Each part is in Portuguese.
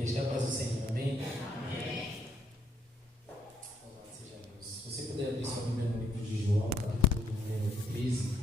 igreja. Que a paz do Senhor, amém? Amém. Louvado seja Deus. Se você puder abrir sua Bíblia no livro de João, capítulo número 13.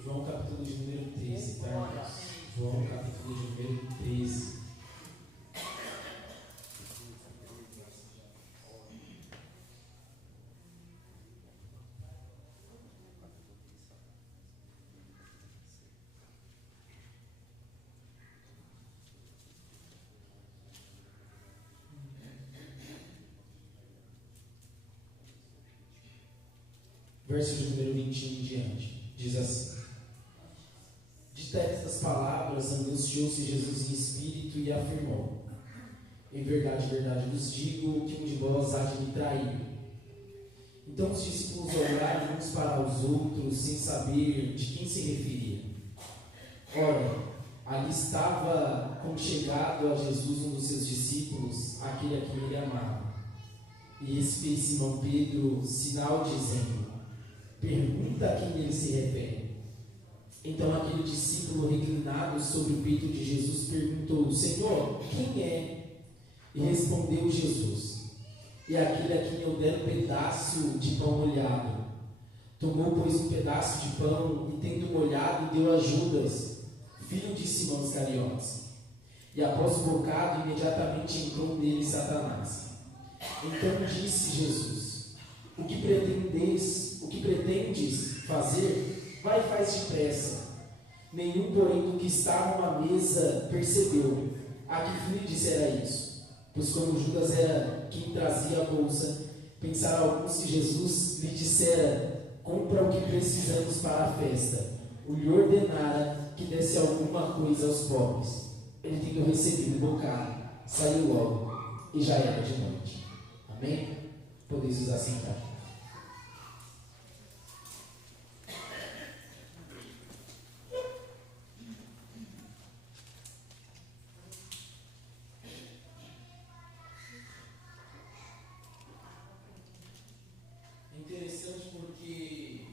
João capítulo de número 13, tá, irmãos? João capítulo de número 13. Verso de número 21 em diante, diz assim: Dita estas palavras, angustiou-se Jesus em espírito e afirmou: Em verdade, vos digo que um de vós há de me trair. Então os discípulos olharam uns para os outros, sem saber de quem se referia. Ora, ali estava conchegado a Jesus um dos seus discípulos, aquele a quem ele amava. E esse fez Simão Pedro sinal, dizendo: Pergunta a quem ele se refere. Então aquele discípulo reclinado sobre o peito de Jesus perguntou: Senhor, quem é? E respondeu Jesus: É aquele a quem eu der um pedaço de pão molhado. Tomou, pois, um pedaço de pão e, tendo molhado, deu a Judas, filho de Simão Iscariotes. E após o bocado, imediatamente entrou nele Satanás. Então disse Jesus: O que pretendes fazer? Vai e faz depressa. Nenhum, porém, do que estavam à mesa percebeu a que fim lhe dissera isso. Pois como Judas era quem trazia a bolsa, pensaram alguns que Jesus lhe dissera: compra o que precisamos para a festa, ou lhe ordenara que desse alguma coisa aos pobres. Ele, tendo recebido o bocado, saiu logo, e já era de noite. Amém? Podeis nos assentar. Interessante porque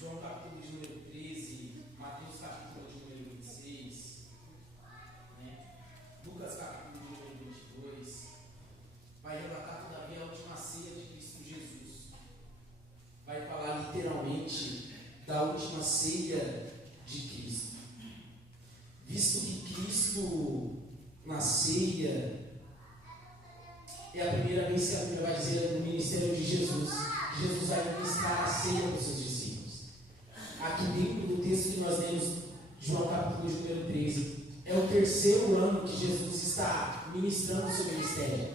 João capítulo de número 13, Mateus capítulo de número 26, Lucas capítulo de número 22, vai relatar todavia a última ceia de Cristo Jesus. Vai falar literalmente da última ceia de Cristo. Visto que Cristo na ceia é a primeira vez que a Bíblia vai dizer no ministério de Jesus. Jesus vai ministrar a ceia para os seus discípulos. Aqui dentro do texto que nós lemos, João capítulo de número 13, é o terceiro ano que Jesus está ministrando o seu ministério.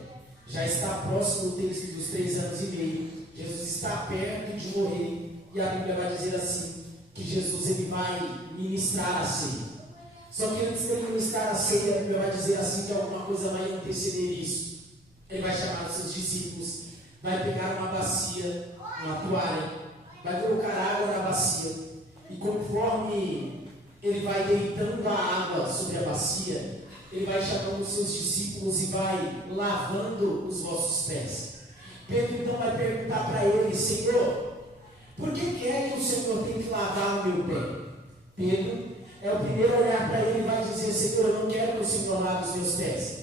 Já está próximo dos 3 anos e meio. Jesus está perto de morrer. E a Bíblia vai dizer assim, que Jesus ele vai ministrar a ceia. Só que antes de ele ministrar a ceia, a Bíblia vai dizer assim que alguma coisa vai anteceder isso. Ele vai chamar os seus discípulos, vai pegar uma bacia, uma toalha, vai colocar água na bacia, e conforme ele vai deitando a água sobre a bacia, ele vai chamando os seus discípulos e vai lavando os vossos pés. Pedro então vai perguntar para ele: Senhor, por que é que o Senhor tem que lavar o meu pé? Pedro é o primeiro a olhar para ele e vai dizer: Senhor, eu não quero que o Senhor lave os meus pés.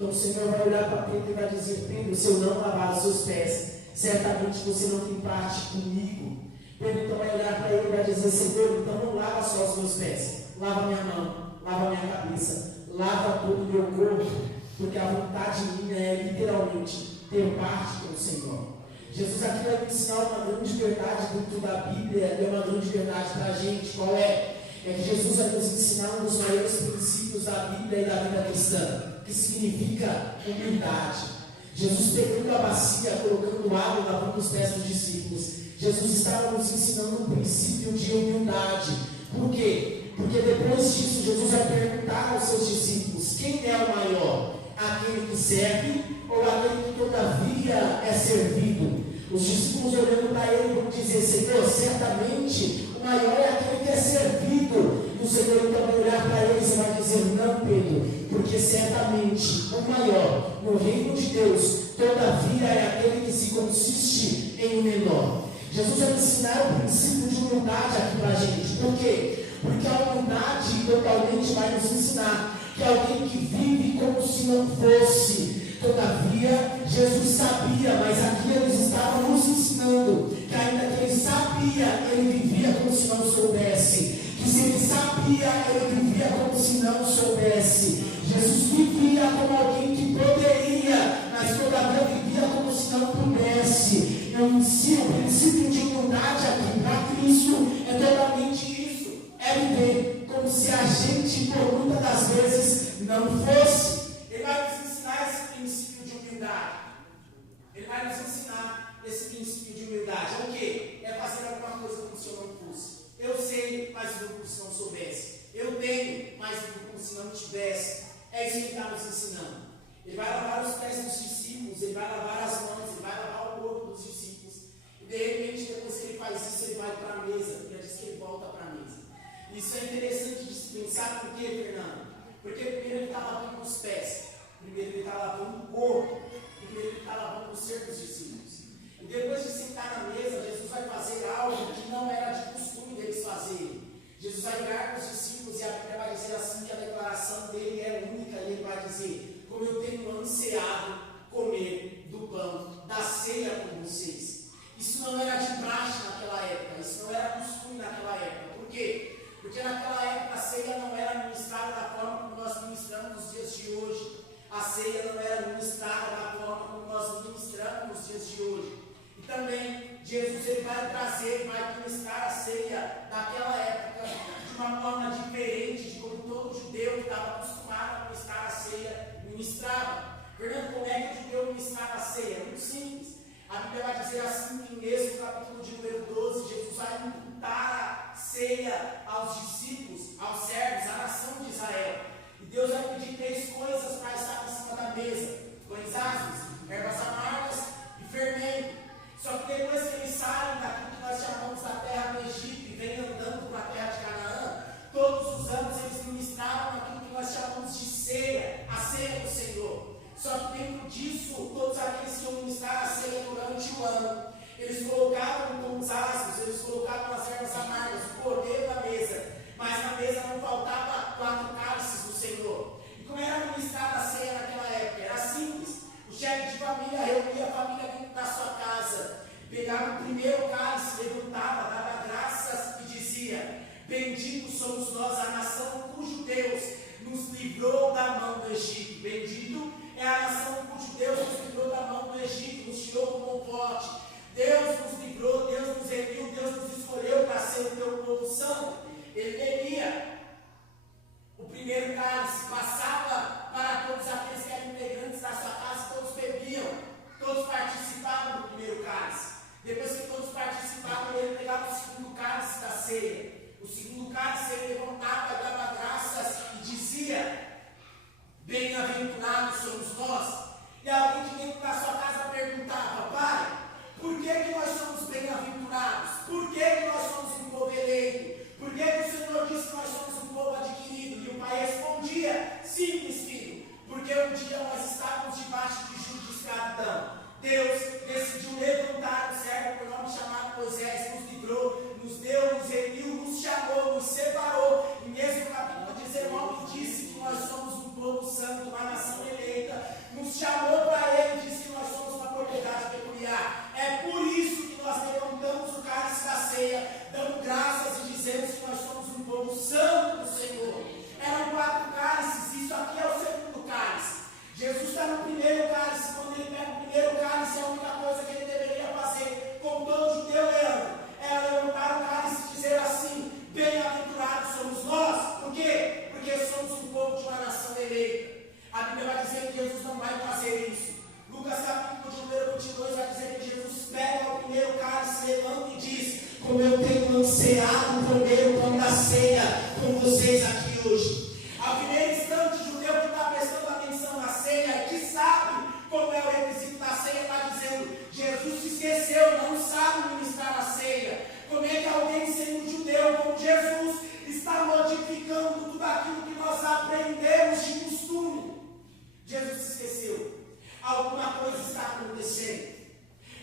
Então o Senhor vai olhar para Pedro e vai dizer: Pedro, se eu não lavar os seus pés, certamente você não tem parte comigo. Pedro então vai olhar para ele e vai dizer: Senhor, então não lava só os meus pés, lava minha mão, lava minha cabeça, lava todo o meu corpo, porque a vontade minha é literalmente ter parte com o Senhor. Jesus aqui vai me ensinar uma grande verdade dentro da Bíblia, e é uma grande verdade para a gente. Qual é? É que Jesus vai nos ensinar um dos maiores princípios da Bíblia e da vida cristã, que significa humildade. Jesus pegando a bacia, colocando água, lavando os pés dos discípulos. Jesus estava nos ensinando um princípio de humildade. Por quê? Porque depois disso, Jesus vai perguntar aos seus discípulos: quem serve ou aquele que todavia é servido? Os discípulos olhando para ele vão dizer: Senhor, certamente o maior é aquele que é servido. E o Senhor então vai olhar para eles e vai dizer: não, Pedro, porque certamente o maior no reino de Deus, todavia, é aquele que se consiste em um menor. Jesus vai ensinar o princípio de humildade aqui para a gente. Por quê? Porque a humildade totalmente vai nos ensinar que alguém que vive como se não fosse. Todavia, Jesus sabia, mas aqui eles estavam nos ensinando que ainda que ele sabia, ele vivia como se não soubesse. Que se ele sabia, ele vivia como se não soubesse. Jesus vivia como alguém que poderia, mas todavia vivia como se não pudesse. Eu ensino o princípio de humildade aqui para Cristo é totalmente isso. É viver como se a gente, por muitas das vezes, não fosse. Ele vai nos ensinar esse princípio de humildade. Ele vai nos ensinar esse princípio de humildade. É o quê? É fazer alguma coisa como se eu não fosse. Eu sei, mas não como se não soubesse. Eu tenho, mas não como se não tivesse. É isso que ele está nos ensinando. Ele vai lavar os pés dos discípulos, ele vai lavar as mãos, ele vai lavar o corpo dos discípulos. E de repente, depois que ele faz isso, ele vai para a mesa. Ele diz que ele volta para a mesa. Isso é interessante de se pensar. Por quê, Fernando? Porque primeiro ele está lavando os pés. Primeiro ele está lavando o corpo. Primeiro ele está lavando o ser dos discípulos. E depois de sentar na mesa, Jesus vai fazer algo que não era de costume deles fazerem. Jesus vai virar para os discípulos e a Bíblia vai dizer assim que a declaração dele é única. E ele vai dizer: como eu tenho ansiado comer do pão da ceia com vocês. Isso não era de praxe naquela época. Isso não era costume naquela época. Por quê? Porque naquela época a ceia não era ministrada da forma como nós ministramos nos dias de hoje. A ceia não era ministrada da forma como nós ministramos nos dias de hoje. E também Jesus ele vai trazer, vai ministrar a ceia daquela época de uma forma diferente de como todo judeu que estava acostumado a ministrar a ceia ministrava. Fernando, como é que o judeu ministrava a ceia? É muito simples. A Bíblia vai dizer assim que em Êxodo capítulo de número 12, Jesus vai imputar a ceia aos discípulos, aos servos, à nação de Israel. E Deus vai pedir 3 coisas para estar em cima da mesa: pães asmos, ervas amargas e fermento. Só que depois que eles saem daquilo que nós chamamos da terra do Egito e vêm andando para a terra de Canaã, todos os anos eles ministravam aquilo que nós chamamos de ceia, a ceia do Senhor. Só que dentro disso, todos aqueles que iam ministrar a ceia durante o ano, eles colocavam com os asmos, eles colocavam as ervas amargas, o cordeiro na mesa, mas na mesa não faltava 4 cálices do Senhor. E como era ministrada a ceia naquela época? Era simples. O chefe de família reunia a família dentro da sua casa, pegava o primeiro cálice, levantava, dava graças e dizia: benditos somos nós, a nação cujo Deus nos livrou da mão do Egito. Bendito é a nação cujo Deus nos livrou da mão do Egito, nos tirou com mão forte. Deus nos livrou, Deus nos remiu, Deus nos escolheu para ser o teu povo santo. Ele bebia o primeiro cálice, passava para todos aqueles que eram integrantes da sua casa, todos bebiam, todos participavam do primeiro cálice. Depois que todos participavam, ele pegava o segundo cálice da ceia. O segundo cálice ele levantava, dava graças e dizia: bem-aventurados somos nós. E alguém de dentro da sua casa perguntava: pai, por que nós somos bem-aventurados? Por que nós somos um povo eleito? Por que o Senhor disse que nós somos um povo adquirido? E o pai respondia: simples, filho, porque um dia nós estávamos debaixo de jugo de escravidão. Deus decidiu levantar um servo por nome chamado Moisés, nos livrou, nos deu, nos remiu, nos chamou, nos separou. E mesmo no capítulo 19 disse que nós somos um povo santo, uma nação eleita. Nos chamou para ele, disse que nós somos uma propriedade peculiar. É por isso que nós levantamos o cálice da ceia, dando graças e dizemos que nós somos um povo santo do Senhor. Eram 4 cálices, isso aqui é o segundo cálice. Jesus está no primeiro cálice. Quando ele pega o primeiro cálice, a única coisa que ele deveria fazer, como todo judeu, Leandro, era levantar o cálice e dizer assim: bem-aventurados somos nós. Por quê? Porque somos um povo de uma nação eleita. A Bíblia vai dizer que Jesus não vai fazer isso. Lucas capítulo de número 22 vai dizer que Jesus pega o primeiro cálice, levanta e diz: como eu tenho ansiado comer o pão da ceia com vocês aqui hoje. Ao primeiro instante, o judeu que está prestando atenção na ceia, que sabe como é o requisito da ceia, está dizendo, Jesus se esqueceu, não sabe ministrar a ceia. Como é que alguém sendo judeu como Jesus está modificando tudo aquilo que nós aprendemos de costume? Jesus se esqueceu. Alguma coisa está acontecendo.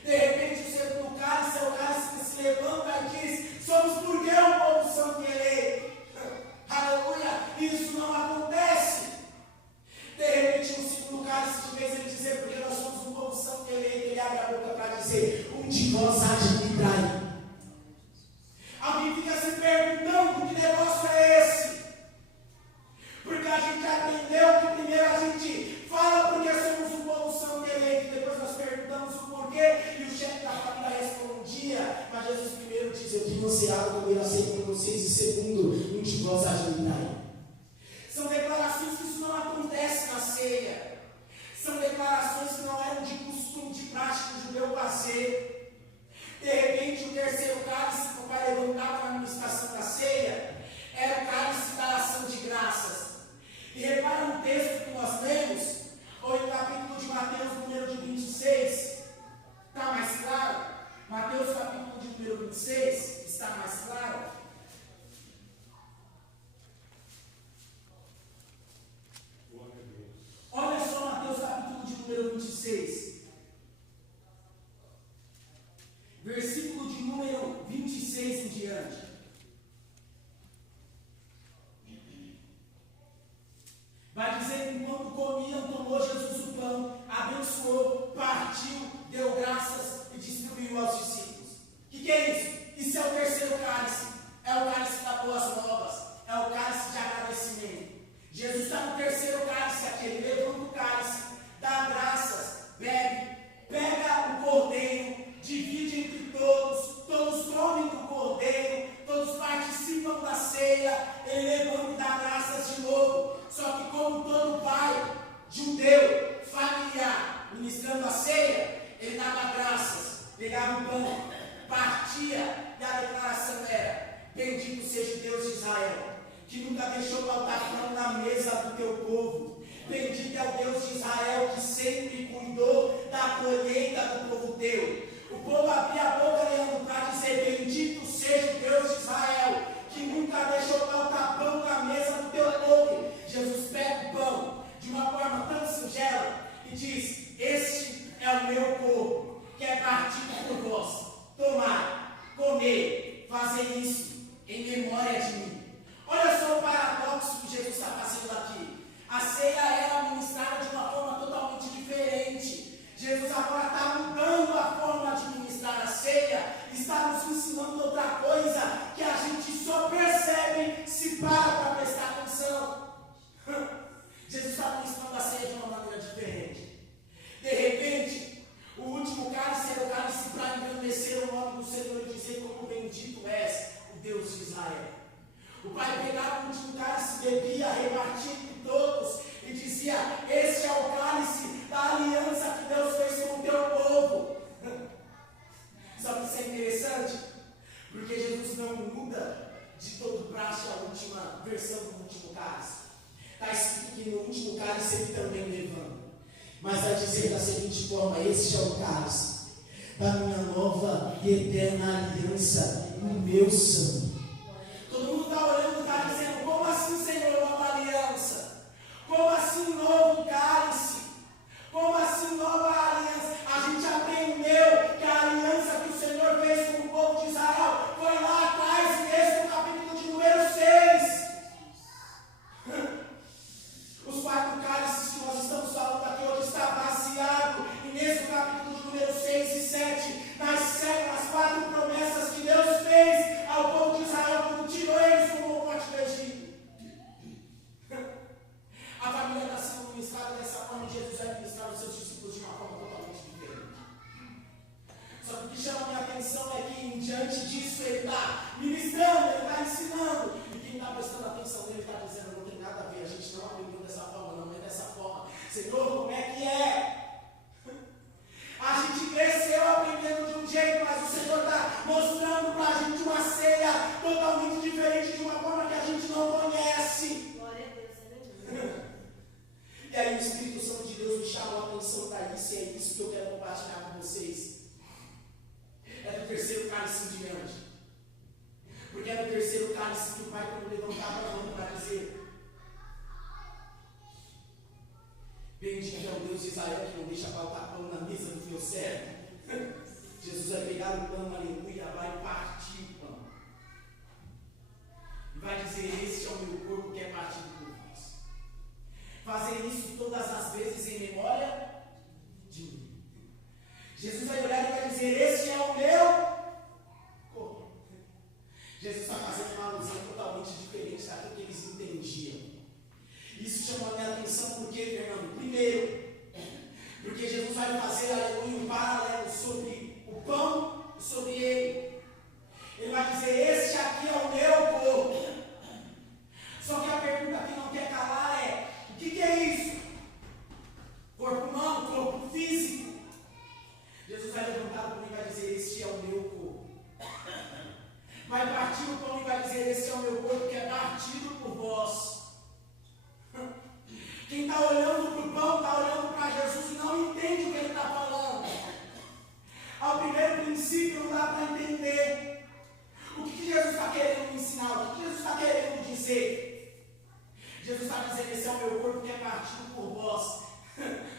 De repente o segundo cálice é o cálice que se levanta e diz, somos porque o povo santo e eleito. Aleluia, isso não acontece. De repente o segundo cálice, de vez ele dizer, porque nós somos um povo santo e eleito, ele abre a boca para dizer, um de vós há de me trair. Alguém fica se perguntando, que negócio é esse? Porque a gente aprendeu que primeiro a gente fala porque somos um povo santo e eleito, depois nós perguntamos o porquê, e o chefe da família respondia, mas Jesus primeiro diz, eu tenho ansiado comer a ceia com vocês, e segundo, um de vós há de me trair. São declarações que isso não acontece na ceia, são declarações que não eram de costume, de prática do judeu fazer. De repente o terceiro cálice que o pai levantava na administração da ceia, era o cálice da ação de graças. E repara no texto que nós lemos, ou no capítulo de Mateus, número de 26, está mais claro? Mateus, capítulo de número 26, está mais claro? Olha só Mateus, capítulo de número 26. Versículo de número 26 em diante. Vai dizer que enquanto comiam, tomou Jesus o pão, abençoou, partiu, deu graças e distribuiu aos discípulos. O que é isso? Isso é o terceiro cálice. É o cálice das boas novas. É o cálice de agradecimento. Jesus está no terceiro cálice aqui. Ele levanta o cálice, dá graças, bebe, pega o cordeiro, divide entre todos, todos comem do cordeiro, todos participam da ceia, ele levanta e dá graças de novo. Só que como todo pai, judeu, familiar, ministrando a ceia, ele dava graças, pegava o pão, partia, e a declaração era, bendito seja o Deus de Israel, que nunca deixou faltar pão na mesa do teu povo. Bendito é o Deus de Israel, que sempre cuidou da colheita do povo teu. O povo abria a boca, Leandro, para dizer, bendito seja o Deus de Israel, que nunca deixou faltar pão na mesa do teu povo. Jesus pega o pão de uma forma tão singela e diz, este é o meu corpo, que é partido por vós. Tomai, comer, fazer isso em memória de mim. Olha só o paradoxo que Jesus está fazendo aqui. A ceia era ministrada de uma forma totalmente diferente. Jesus agora está mudando a forma de ministrar a ceia, está nos ensinando outra coisa que a gente só percebe se para prestar atenção. Jesus está ministrando a ceia de uma maneira diferente. De repente, o último cálice era o cálice para engrandecer o nome do Senhor e dizer como bendito és, o Deus de Israel. O pai pegava o último cálice, bebia, repartia entre todos e dizia, este é o cálice da aliança que Deus fez com o teu povo. Só que isso é interessante, porque Jesus não muda de todo praxe a última versão do último cálice. Está escrito que no último cálice ele também levanta. Mas vai dizer da seguinte forma, este é o cálice da minha nova e eterna aliança, no meu sangue. Todo mundo está olhando e está dizendo, como assim, Senhor, nova aliança? Como assim novo cálice? Como assim nova aliança? A gente aprendeu que a aliança que o Senhor fez com o povo de Israel foi lá atrás, mesmo no capítulo de número 6. Os 4 cálices que nós estamos falando aqui hoje está baseado nesse capítulo de número 6 e 7, nas 4 promessas que Deus fez ao povo de Israel quando tirou eles do monte do Egito. A família está sendo ministrada dessa forma e Jesus vai ministrar os seus discípulos de uma forma totalmente diferente. Só que o que chama a minha atenção é que, diante disso, ele está ministrando, ele está ensinando. E quem está prestando atenção nele está dizendo, não tem nada a ver, a gente não aprendeu dessa forma, não é dessa forma. Senhor, como é que é? A gente cresceu aprendendo de um jeito, mas o Senhor está mostrando para a gente uma ceia totalmente diferente, de uma forma que a gente não conhece. Glória a Deus, aleluia. E aí o Espírito Santo de Deus me chamou a atenção para isso. Deus de Israel que não deixa faltar pão na mesa do teu servo. Jesus vai pegar o pão, aleluia, vai partir o pão. E vai dizer: este é o meu corpo que é partido por vós. Fazer isso todas as vezes em memória de mim. Jesus vai olhar e vai dizer: este é o meu corpo. Jesus está fazendo uma alusão totalmente diferente daquilo que eles entendiam. Isso chamou a minha atenção porque, Fernando, primeiro, porque Jesus vai fazer, aleluia, um paralelo sobre o pão e sobre ele. Ele vai dizer: este aqui é o meu corpo. Só que a pergunta que não quer calar é: o que é isso? Corpo humano, corpo físico. Jesus vai levantar o pão e vai dizer: este é o meu corpo. Vai partir o pão e vai dizer: este é o meu corpo que é partido por vós. Quem está olhando para o pão, está olhando para Jesus e não entende o que ele está falando. Ao primeiro princípio não dá para entender o que Jesus está querendo ensinar, o que Jesus está querendo dizer. Jesus está dizendo: esse é o meu corpo que é partido por vós.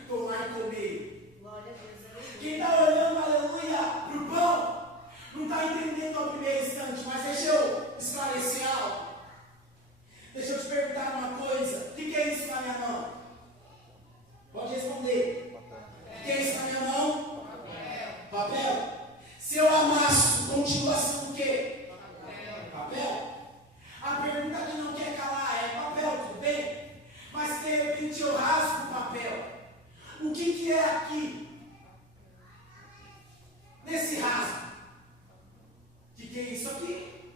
Tomar e comer. Glória a Deus. Quem está olhando, aleluia, para o pão, não está entendendo ao primeiro instante, mas deixa eu esclarecer algo. Deixa eu te perguntar uma coisa: o que é isso na minha mão? Pode responder. O que é isso na minha mão? Papel. Se eu amasso, continua sendo o quê? Papel. A pergunta que não quer calar é: papel, tudo bem? Mas de repente eu rasgo o papel. O que é aqui? Nesse rasgo. O que é isso aqui?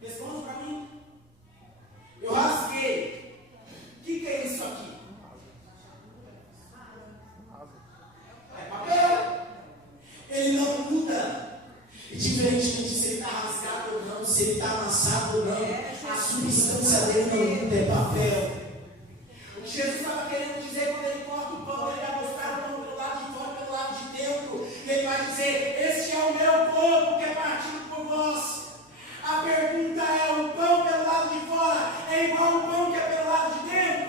Responde para mim. Eu rasguei. O que é isso aqui? É papel. Ele não muda. E diferentemente se ele está rasgado ou não, se ele está amassado ou não, a substância dele não muda, é papel. O que Jesus estava querendo dizer quando ele corta o pão, ele vai mostrar o pão pelo lado de fora, pelo lado de dentro. Ele vai dizer: este é o meu corpo que é partido por vós. A pergunta é: o pão pelo lado de fora é igual ao pão que é pelo lado de dentro?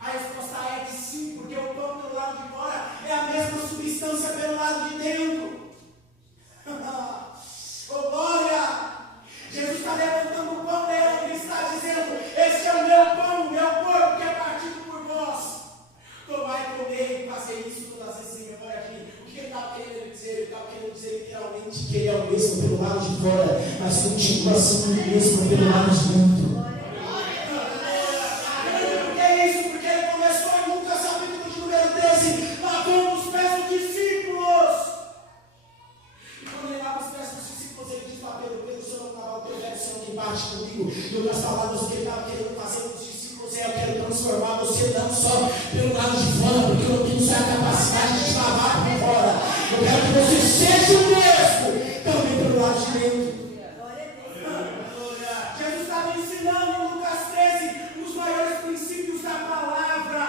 A resposta é que sim, porque o pão pelo lado de fora é a mesma substância pelo lado de dentro. Oh, glória! Jesus está levantando o pão dele e está dizendo: este é o meu pão, o meu corpo que é partido por vós. Tomar e comer e fazer isso todas as vezes em memória de mim. O que ele estava querendo dizer? Ele estava querendo dizer literalmente que ele é o mesmo pelo lado de fora, mas continua sendo o mesmo pelo lado de dentro. Por que isso? Porque ele começou em Lucas capítulo de número 13, lavando os pés dos discípulos. E quando ele lava os pés dos discípulos, ele diz para Pedro: Pedro, se eu não lavar o teu pé, você não tem parte comigo. E outras palavras, o que ele estava querendo fazer com os discípulos é: eu quero transformar você não só pelo lado de fora, porque eu não tenho só a capacidade de te lavar por fora. Eu quero que você seja o mesmo também pelo lado de dentro. Jesus estava ensinando em Lucas 13 os maiores princípios da palavra,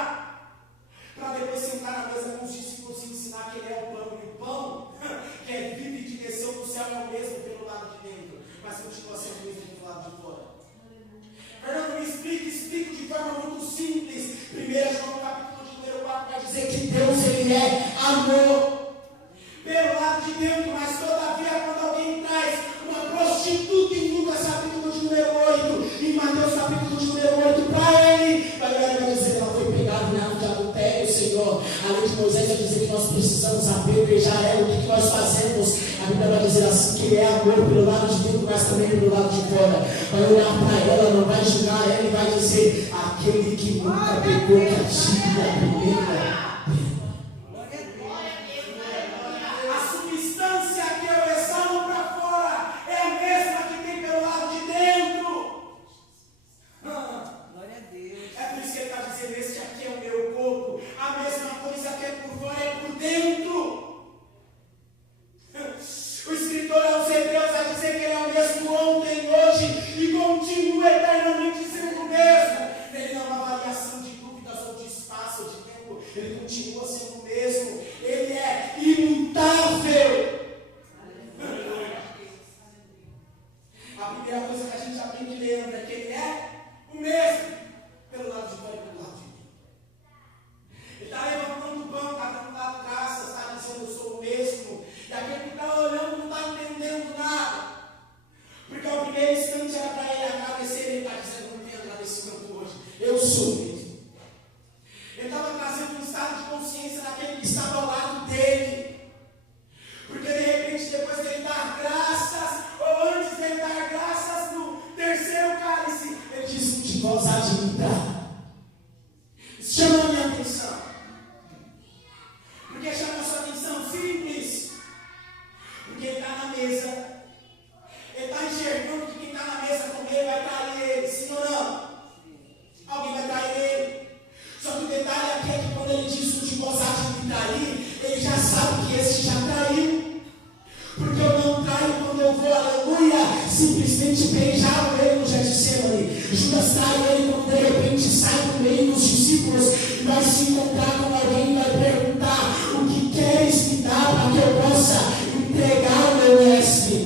para depois sentar na mesa com os discípulos e ensinar que ele é o pão. E o pão, que é vivo e que desceu do céu, é o mesmo pelo lado de dentro, mas continua sendo o mesmo pelo lado de fora. Fernando, me explico de forma muito simples. 1 João capítulo de número 4 vai dizer que Deus, ele é amor. Pelo lado de dentro, mas todavia quando alguém traz uma prostituta em Lucas capítulo de número 8, em Mateus capítulo de número 8, para ele, vai dizer: ela foi pegada em ato de adultério, Senhor. A lei de Moisés vai dizer que nós precisamos apedrejar ela. O que nós fazemos? A Bíblia vai dizer assim que ele é amor pelo lado de dentro, mas também pelo lado de fora. Vai olhar para ela, não vai julgar ela e vai dizer: aquele que nunca pegou, que atire a primeira. sou o mesmo. Ele estava trazendo um estado de consciência daquele que estava ao lado dele. Porque de repente, depois dele dar graças, ou antes dele dar graças no terceiro cálice, ele disse: um de vós há de me dar. Isso chama a minha atenção. Porque chama a sua atenção simples. Porque ele está na mesa. Ele está enxergando que quem está na mesa com ele vai trair ele. Sim ou não? Alguém vai trair ele. Só que o detalhe aqui é que quando ele diz um de vós há de me trair, ele já sabe que esse já traiu. Porque eu não traio quando eu vou, aleluia, simplesmente beijar ele no Getsemane. Judas trai ele quando de repente sai do meio dos discípulos e vai se encontrar com alguém e vai perguntar: o que queres me dar para que eu possa entregar o meu mestre?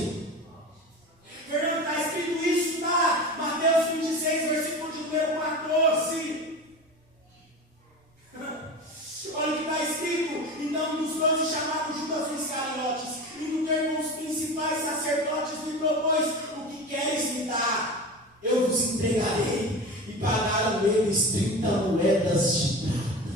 Fernando, está escrito isso na Mateus 26, versículo de número 14. Olha o que está escrito: então um dos 12 chamado Judas Iscariotes, indo ter com os principais sacerdotes, lhe propôs: o que queres me dar? Eu vos entregarei. E pagaram eles 30 moedas de prata.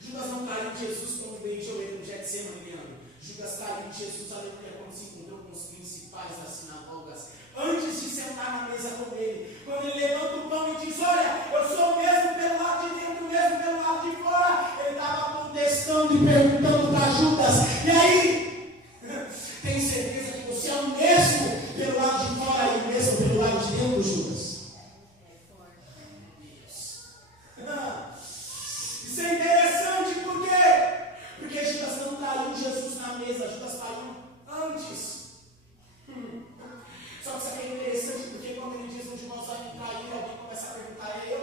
Judas não traiu Jesus quando beijou ele no Getsemane, Leandro. Judas traiu Jesus, aleluia, quando se encontrou com os principais das sinagogas, antes de sentar na mesa com ele. Quando ele levanta o pão e diz: olha, eu sou o mesmo pelo lado de dentro, mesmo pelo lado de fora. Ele estava contestando e perguntando para Judas: e aí? Tem certeza que você é o mesmo pelo lado de fora e o mesmo pelo lado de dentro, Judas? Isso é interessante, por quê? Porque Judas não traiu Jesus na mesa, Judas traiu antes. Só que isso aqui é interessante, porque quando ele diz: um de nós vai me trair, alguém começa a perguntar: é eu?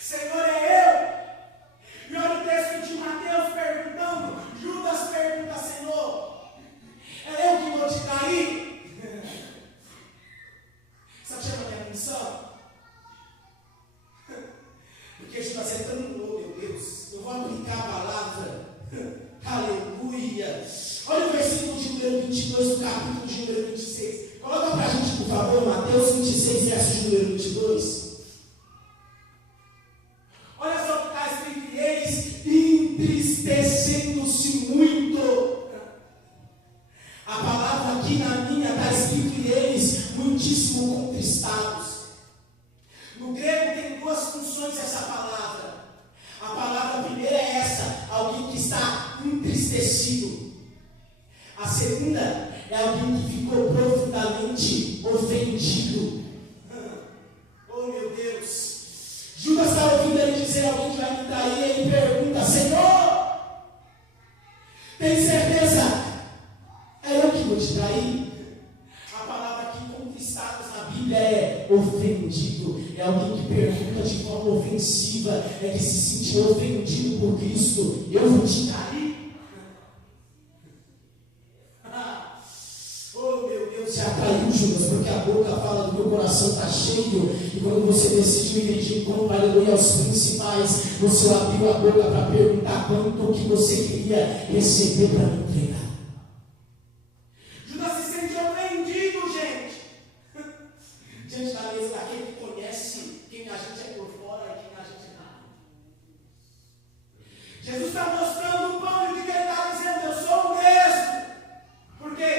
Senhor, é eu? E olha o texto de Mateus perguntando, Judas pergunta: Senhor, é eu que vou te trair? Sabe o que chama a minha atenção? Porque Judas é tão louco, meu Deus. Eu vou aplicar a palavra. Aleluia. Olha o versículo de número 22 do capítulo de número 26. Coloca para a gente, por favor, Mateus 26, verso de número 22. Olha só o que está escrito: e eles, entristecendo-se muito. A palavra aqui na minha está escrito: e eles, muitíssimo contristados. No grego tem duas funções essa palavra. A palavra primeira é essa: alguém que está entristecido. A segunda é alguém que ficou profundamente ofendido. Oh, meu Deus! Judas está ouvindo ele dizer: alguém que vai me trair. Ele pergunta: Senhor, tem certeza? É eu que vou te trair? A palavra aqui, conquistados na Bíblia, é ofendido. É alguém que pergunta de forma ofensiva, é que se sentiu ofendido por Cristo. Eu vou te trair? Oh, meu Deus, já traiu, Judas, porque a boca fala do que o coração está cheio. E quando você decidiu dividir como aleluia aos principais, você abriu a boca para perguntar quanto que você queria receber para me entregar. Judas se sente ofendido, gente. Diante da mesa daquele que conhece quem a gente é por fora e quem a gente é por dentro. Jesus está mostrando o pão e o que ele está dizendo: eu sou o mesmo. Por quê?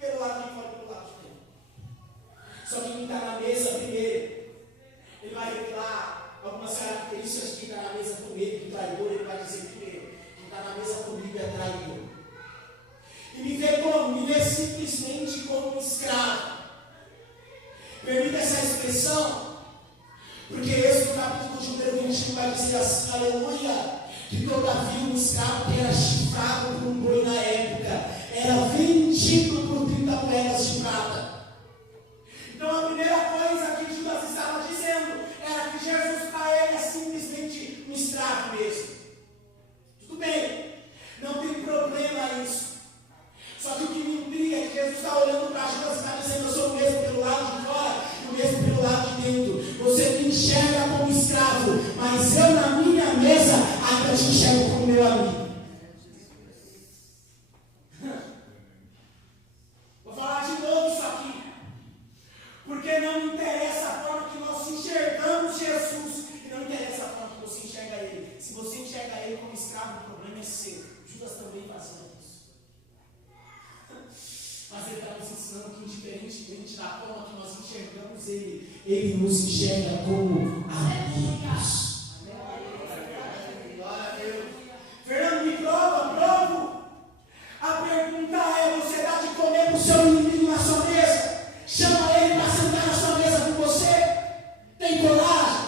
Pelo lado de fora e pelo lado de dentro. Só que quem está na mesa primeiro, ele vai revelar algumas características de quem está na mesa comigo, do traidor. Ele vai dizer primeiro: quem está na mesa comigo é traidor. E me vê como? Me vê simplesmente como um escravo. Permita essa expressão, porque esse capítulo de número 21 vai dizer assim, aleluia, que todavia um escravo que era chifrado por um boi na época era vendido por 30 moedas de prata. Então a primeira coisa que Judas estava dizendo era que Jesus para ele é simplesmente um escravo mesmo. Tudo bem, não tem problema isso. Só que o que me intriga é que Jesus está olhando para Judas e está dizendo: eu sou o mesmo pelo lado de fora e o mesmo pelo lado de dentro. Você me enxerga como escravo, mas eu na minha mesa ainda te enxergo como meu amigo. Vou falar de novo isso aqui. Porque não interessa a forma que nós enxergamos Jesus, e não interessa a forma que você enxerga Ele. Se você enxerga Ele como escravo, o problema é seu. Judas também fazia isso. Mas Ele está nos ensinando que, indiferentemente da forma que nós enxergamos Ele, Ele nos enxerga como amigos. Fernando, me provo. A pergunta é: você dá de comer para o seu inimigo na sua mesa? Chama ele para sentar na sua mesa com você? Tem coragem?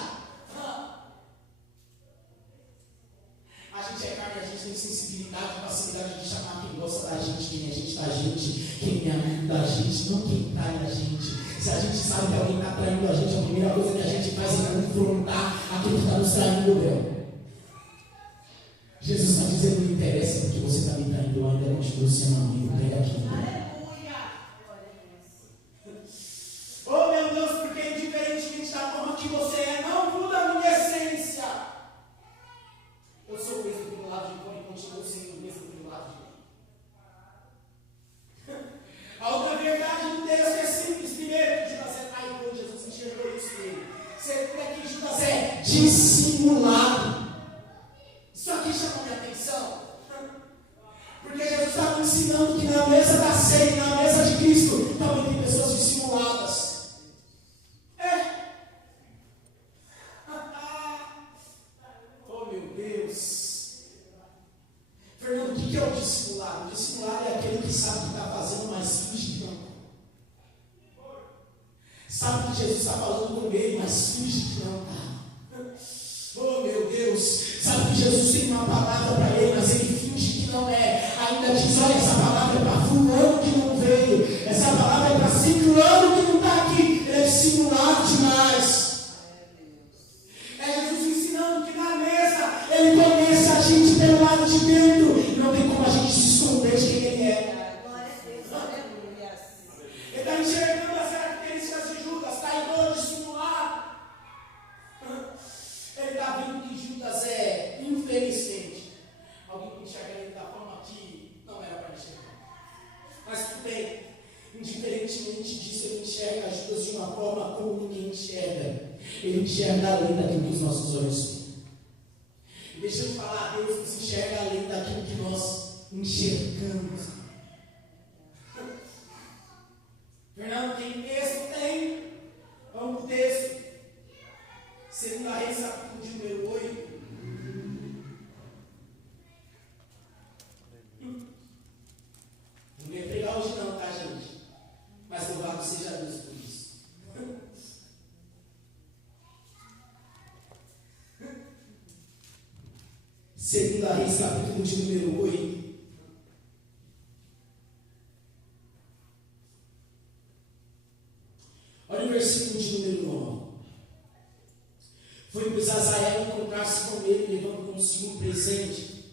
A gente é carne, a gente tem sensibilidade, facilidade de chamar quem gosta da gente, quem é gente da gente, quem é amigo da gente, não quem trai a gente. Se a gente sabe que alguém está traindo a gente, a primeira coisa que a gente faz é confrontar aquele que está nos traindo, meu. Jesus está dizendo: não interessa porque você está me traindo, eu ainda continuo sendo amigo. Pega aqui. Oh meu Deus, porque indiferentemente da forma que você é, não muda a minha essência. Eu sou o mesmo do lado de fora e continuo sendo o mesmo do lado de dentro. A outra verdade do texto é simples. Primeiro, que Judas é traidor, Jesus enxergou isso nele. Segundo, é que Judas é dissimulado. Isso aqui chama minha atenção, porque Jesus está me ensinando que na mesa da ceia, na mesa de Cristo, também tem pessoas dissimuladas. Oh meu Deus. Fernando, o que é o dissimulado? O dissimulado é aquele que sabe o que está fazendo, mas finge que não. Sabe que Jesus está falando com ele, mas finge que não está. Oh meu Deus, sabe que Jesus tem uma palavra para ele, mas ele finge que não é. Ainda diz: olha, essa palavra é para fulano que não veio, essa palavra é para ciclano que não está aqui. Ele é dissimulado demais. É Jesus ensinando que na mesa ele conhece a gente pelo lado de dentro, e não tem como a gente se esconder de quem ele é. Ele está enxergando as características de Judas, traidor, dissimulado. Ele está vendo que Judas é, infelizmente, alguém que enxerga ele da forma que não era para enxergar. Mas tudo bem, indiferentemente disso, ele enxerga Judas de uma forma como ninguém enxerga. Ele enxerga além daquilo que os nossos olhos veem. E deixa eu te falar, Deus nos enxerga além daquilo que nós enxergamos. Fernando, tem texto? Tem. Vamos para o texto. 2 Reis, capítulo de número 8. Não ia pregar hoje não, tá, gente? Mas louvado seja Deus por isso. 2 Reis, capítulo de número 8. Olha o versículo de número 9. Foi pois Azael encontrar-se com ele, levando consigo um presente,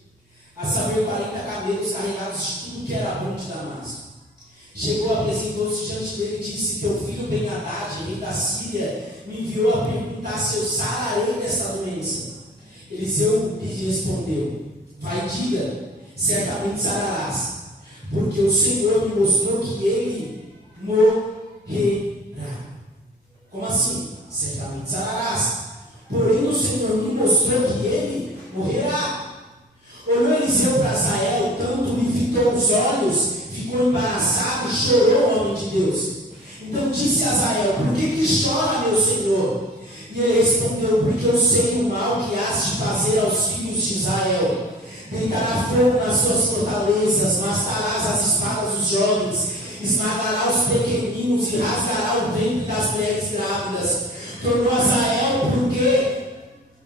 a saber 40 camelos carregados de tudo que era bom de Damasco. Chegou, apresentou-se diante dele e disse: teu filho Ben-Hadad, rei da Síria, me enviou a perguntar se eu sararei desta doença. Eliseu lhe respondeu: vai, diga, certamente sararás, porque o Senhor me mostrou que ele morrerá. Como assim? Certamente sararás. Porém o Senhor me mostrou que ele morrerá. Olhou Eliseu para Azael, tanto lhe fitou os olhos, ficou embaraçado e chorou o homem de Deus. Então disse Azael: por que chora, meu senhor? E ele respondeu: porque eu sei o mal que has de fazer aos filhos de Israel. Deitará fogo nas suas fortalezas, mastarás as espadas dos jovens, esmagará os pequeninos e rasgará o ventre das mulheres grávidas. Tornou Azael: porque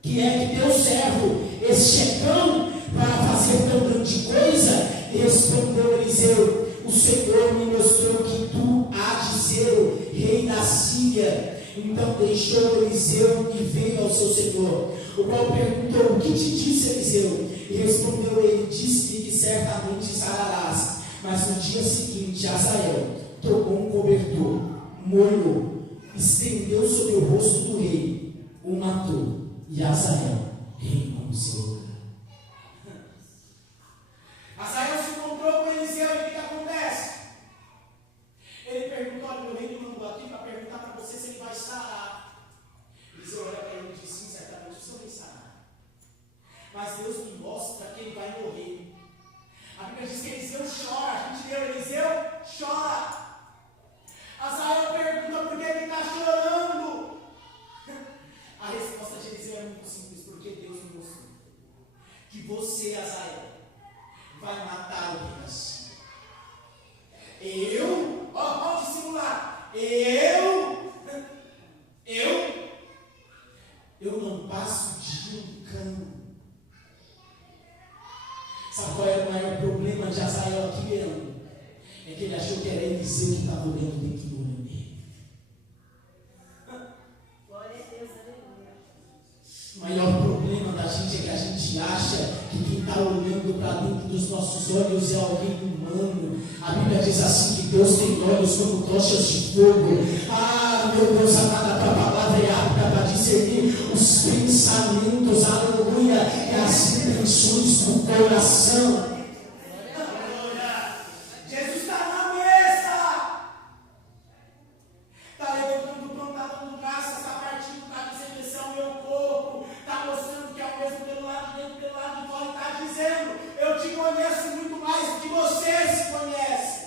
que é que teu servo este é cão para fazer tão grande coisa? E respondeu Eliseu: o Senhor me mostrou que tu há de ser o rei da Síria. Então deixou Eliseu e veio ao seu senhor, o qual perguntou: o que te disse Eliseu? E respondeu ele: disse-lhe que certamente sararás. Mas no dia seguinte Azael tomou um cobertor, molhou, estendeu sobre o rosto do rei, o matou, e Azael reinou no seu lugar. Azael se encontrou com Eliseu e o que acontece? Ele perguntou: olha, meu rei me mandou aqui para perguntar para você passo de um cão. Sabe qual era o maior problema de Azael aqui, Leandro? É que ele achou que era Eliseu que estava olhando dentro do olho dele. Glória a Deus, aleluia. O maior problema da gente é que a gente acha que quem está olhando para dentro dos nossos olhos é alguém humano. A Bíblia diz assim que Deus tem olhos como tochas de fogo. Ah, meu Deus, amada, a tua palavra é apta para discernir os pensamentos, aleluia, e as intenções do coração. Jesus está na mesa. Está levantando o pão, está dando graça, está partindo, está dizendo: esse é o meu corpo. Está mostrando que é o mesmo pelo lado de dentro, pelo lado de fora. Está dizendo: eu te conheço muito mais do que você se conhece.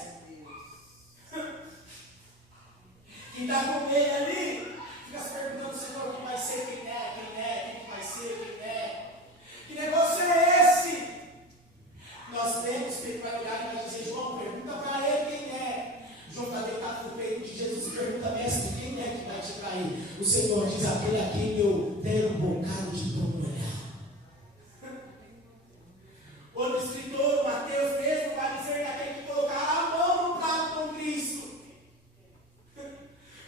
Quem está com ele ali fica se perguntando: Senhor, quem vai ser, quem é, quem vai ser, quem é. Que negócio é esse? Nós temos que ele vai olhar e vai dizer: João, pergunta para ele quem é. João está deitado no peito de Jesus e pergunta: mestre, quem é que vai te trair? O Senhor diz: aquele a quem eu der um bocado de pão molhado. O escritor, Mateus mesmo, vai dizer aquele que colocará a mão no prato com Cristo.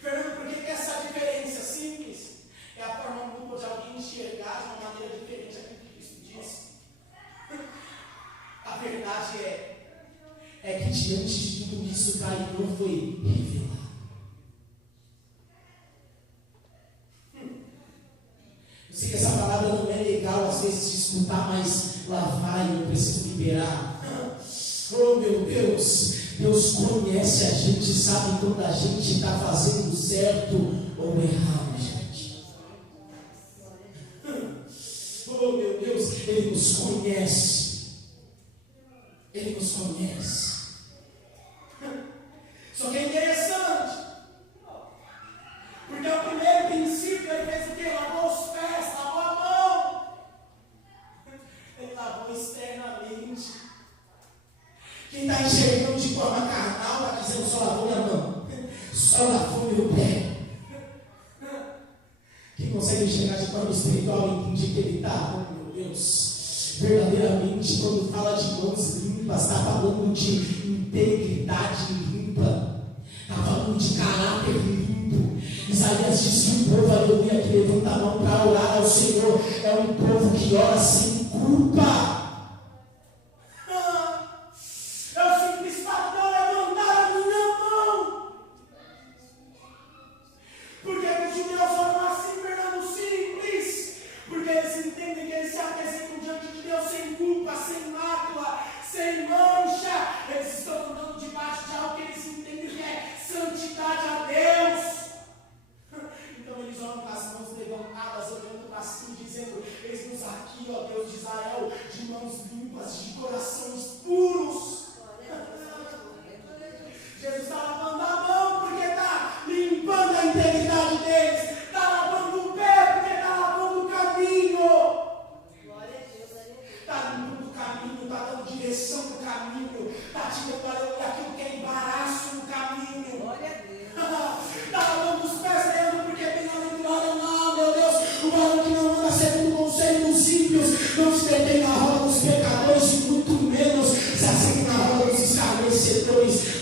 Fernando, por que essa diferença simples? É a forma mútua de alguém enxergar de uma maneira diferente aquilo que Cristo disse. A verdade É que diante de tudo isso, o traidor foi revelado. Eu sei que essa palavra não é legal às vezes de escutar, mas lá vai, eu preciso liberar. Oh meu Deus, Deus conhece a gente, sabe quando a gente está fazendo certo ou errado, gente. Oh meu Deus, Ele nos conhece. Ele nos conhece. Só que é interessante, porque o primeiro princípio ele fez o quê? Lavou os pés, lavou a mão. Ele lavou externamente. Quem está enxergando de forma carnal está dizendo: só lavou minha mão, só lavou meu pé. Quem consegue enxergar de forma espiritual entende que ele está, oh meu Deus, verdadeiramente, quando fala de mãos limpas, está falando de integridade limpa, está falando de caráter limpo. Isaías disse que o povo, aleluia, que levanta a mão para orar ao Senhor é um povo que ora sem culpa.